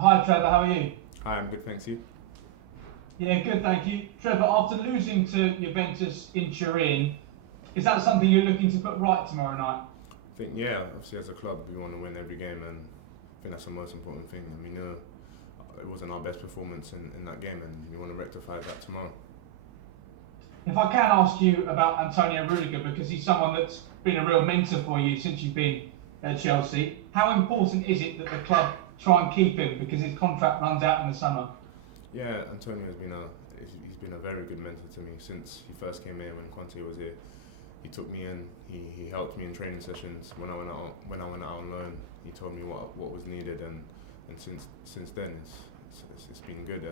Hi Trevor, how are you? Hi, I'm good, thanks you. Yeah, good, thank you. Trevor, after losing to Juventus in Turin, is that something you're looking to put right tomorrow night? I think, yeah, obviously as a club, we want to win every game, and I think that's the most important thing. And we know it wasn't our best performance in that game, and we want to rectify that tomorrow. If I can ask you about Antonio Rudiger, because he's someone that's been a real mentor for you since you've been at Chelsea, how important is it that the club try and keep him because his contract runs out in the summer? Yeah, Antonio he's been a very good mentor to me since he first came here when Conte was here. He took me in. He helped me in training sessions when I went out on loan. He told me what was needed, and since then it's been good,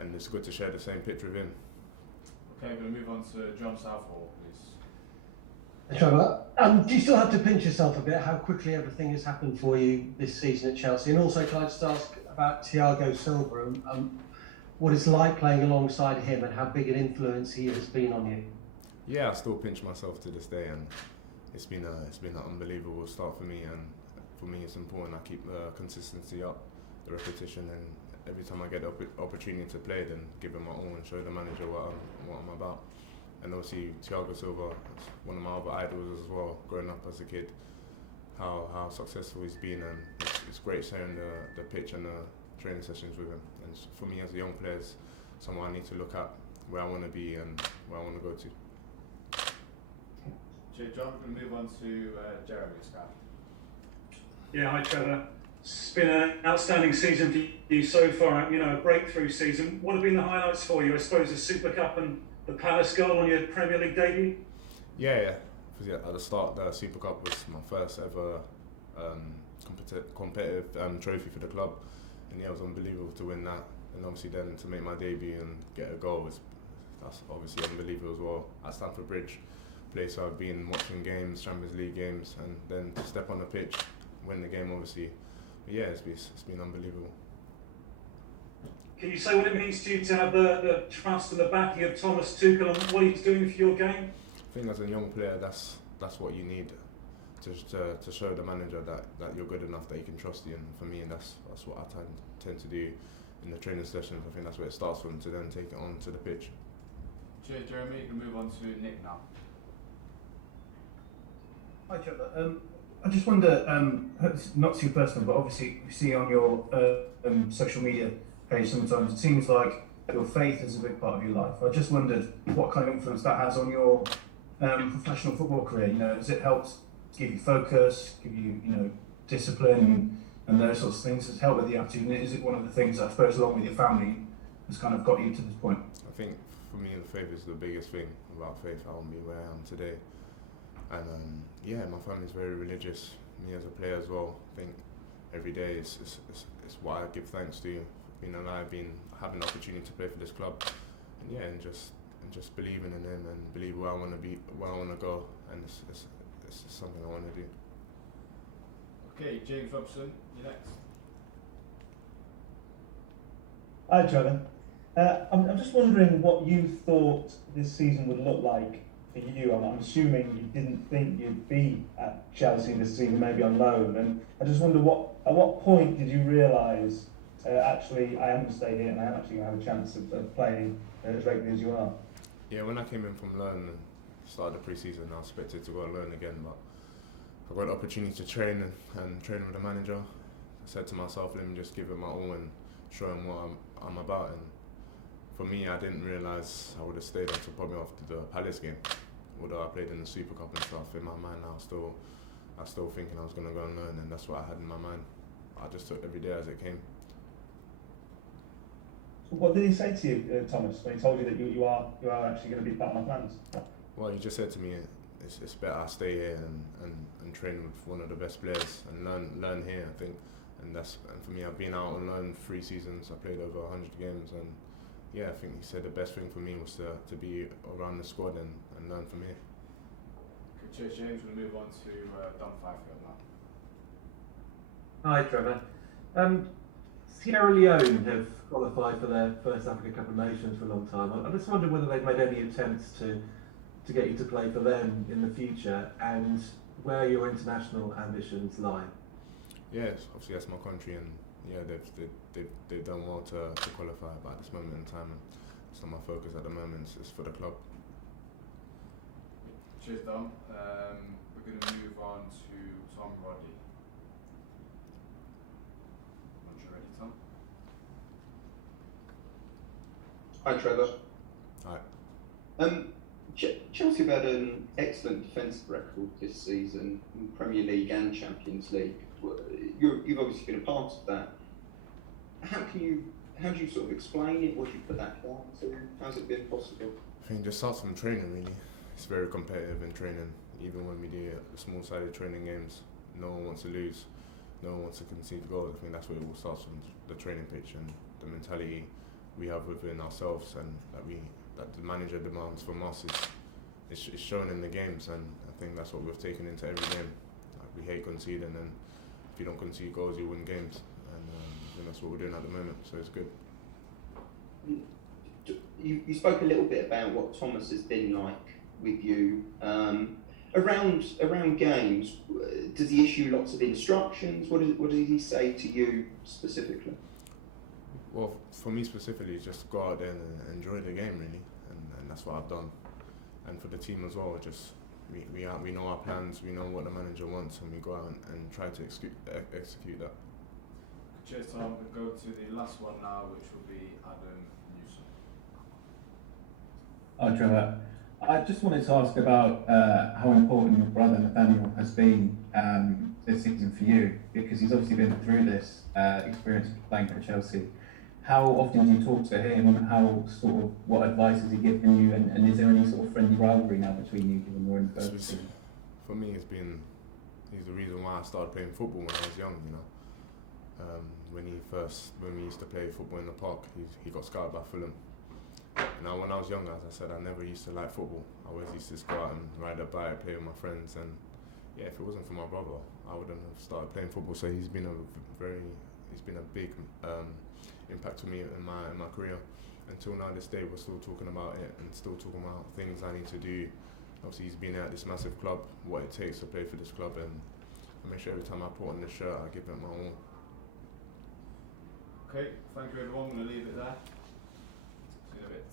and it's good to share the same pitch with him. Okay, we're going to move on to John Southall, please. Trevor, do you still have to pinch yourself a bit how quickly everything has happened for you this season at Chelsea? And also, can I just ask about Thiago Silva and what it's like playing alongside him and how big an influence he has been on you? Yeah, I still pinch myself to this day, and it's been an unbelievable start for me. And for me, it's important I keep the consistency up, the repetition, and every time I get the opportunity to play, then give it my all and show the manager what I'm about. And obviously, Thiago Silva is one of my other idols as well. Growing up as a kid, how successful he's been, and it's great sharing the pitch and the training sessions with him. And for me, as a young player, it's someone I need to look at where I want to be and where I want to go to. Cheers, John. We're going to move on to Jeremy Scott. Yeah, hi Trevor. It's been an outstanding season for you so far, a breakthrough season. What have been the highlights for you? I suppose the Super Cup and the Palace goal on your Premier League debut? Yeah. At the start, the Super Cup was my first ever competitive trophy for the club. And yeah, it was unbelievable to win that. And obviously then to make my debut and get a goal, that's obviously unbelievable as well. At Stamford Bridge, place I've been watching games, Champions League games, and then to step on the pitch, win the game obviously. But yeah, it's been unbelievable. Can you say what it means to you to have the trust and the backing of Thomas Tuchel and what he's doing for your game? I think as a young player, that's what you need to show the manager that you're good enough, that he can trust you. And for me, that's what I tend to do in the training sessions. I think that's where it starts from, to then take it on to the pitch. Cheers, Jeremy. You can move on to Nick now. Hi Trevor. I just wonder, it's not too personal, but obviously we see on your social media page sometimes it seems like your faith is a big part of your life. I just wondered what kind of influence that has on your professional football career. Has it helped give you focus, give you discipline and those sorts of things? Has it helped with the attitude? And is it one of the things that I suppose along with your family has kind of got you to this point? I think for me the faith is the biggest thing. Without faith I won't be where I am today. And my family's very religious. Me as a player as well. I think every day is what I give thanks to. Being alive, having the opportunity to play for this club, and just believing in him and believe where I want to be, where I want to go, and it's something I want to do. Okay, James Robson, you're next. Hi Trevor. I'm just wondering what you thought this season would look like for you. I'm assuming you didn't think you'd be at Chelsea this season, maybe on loan, and I just wonder at what point did you realise actually I am going to stay here and I am actually going to have a chance of playing as regularly as you are? Yeah, when I came in from loan and started the pre-season, I expected to go on loan again, but I got the opportunity to train and train with the manager. I said to myself, let me just give it my all and show him what I'm about. And for me, I didn't realise I would have stayed until probably after the Palace game. Although I played in the Super Cup and stuff, in my mind I was still thinking I was going to go on loan, and that's what I had in my mind. I just took every day as it came. So what did he say to you, Thomas, when he told you that you are actually going to be part of my plans? Well, he just said to me, it's better I stay here and train with one of the best players and learn here, I think. And for me, I've been out on loan 3 seasons. I played over 100 games, and yeah, I think he said the best thing for me was to be around the squad and learn from here. Okay, cheers, James. We'll move on to Don Fifield now. Hi, Trevor. Sierra Leone have qualified for their first Africa Cup of Nations for a long time. I just wondered whether they've made any attempts to get you to play for them in the future, and where your international ambitions lie. Yeah, obviously that's my country, and yeah, they've done well to qualify. But at this moment in time, it's not my focus at the moment. It's for the club. Cheers, Dom. We're going to move on to Tom Roddy. Once you're ready, Tom. Hi, Trevor. Hi. Chelsea have had an excellent defensive record this season in Premier League and Champions League. You've obviously been a part of that. How do you sort of explain it? What do you put that down to? How's it been possible? I think it just starts from training, really. It's very competitive in training. Even when we do small-sided training games, no one wants to lose. No one wants to concede goals. I think that's where it all starts from the training pitch and the mentality we have within ourselves, and that the manager demands from us is shown in the games, and I think that's what we've taken into every game. Like, we hate conceding, and if you don't concede goals, you win games, and I think that's what we're doing at the moment. So it's good. You spoke a little bit about what Thomas has been like with you around games. Does he issue lots of instructions? What does he say to you specifically? Well, for me specifically, just go out there and enjoy the game, really, and that's what I've done. And for the team as well, just we know our plans, we know what the manager wants, and we go out and try to execute that. Cheers, Tom. We'll go to the last one now, which will be Adam Newsom. Hi, Trevor. I just wanted to ask about how important your brother Nathaniel has been this season for you, because he's obviously been through this experience playing for Chelsea. How often do you talk to him, and what advice has he given you, and is there any sort of friendly rivalry now between you given you're in the first team? For me, he's the reason why I started playing football when I was young, you know. When we used to play football in the park, he got scouted by Fulham. Now, when I was younger, as I said, I never used to like football. I always used to just go out and ride a bike, play with my friends, and yeah, if it wasn't for my brother, I wouldn't have started playing football. So he's been a big impact to me in my career. Until now, this day, we're still talking about it and still talking about things I need to do. Obviously, he's been at this massive club, what it takes to play for this club, and I make sure every time I put on the shirt, I give it my all. Okay, thank you everyone. I'm going to leave it there. See you in a bit.